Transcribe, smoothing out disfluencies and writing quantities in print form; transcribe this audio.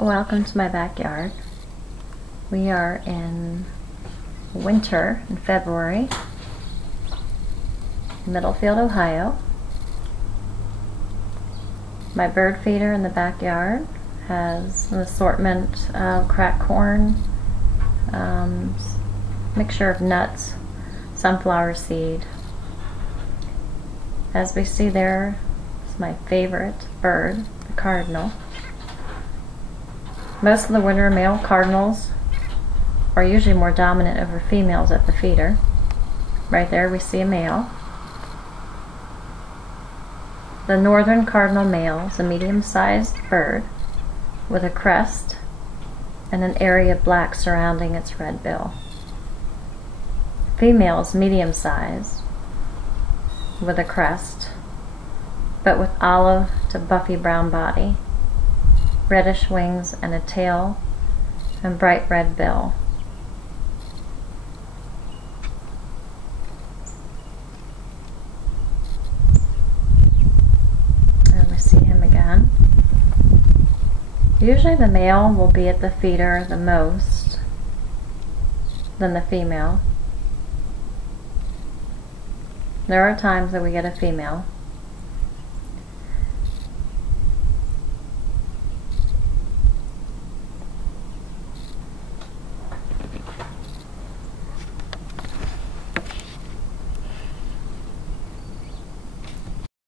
Welcome to my backyard. We are in winter in February, Middlefield, Ohio. My bird feeder in the backyard has an assortment of cracked corn, mixture of nuts, sunflower seed. As we see there is my favorite bird, the cardinal. Most of the winter male cardinals are usually more dominant over females at the feeder. Right there we see a male. The northern cardinal male is a medium-sized bird with a crest and an area of black surrounding its red bill. Female is medium-sized with a crest, but with olive to buffy brown body, reddish wings and a tail, and bright red bill. And we see him again. Usually the male will be at the feeder the most than the female. There are times that we get a female.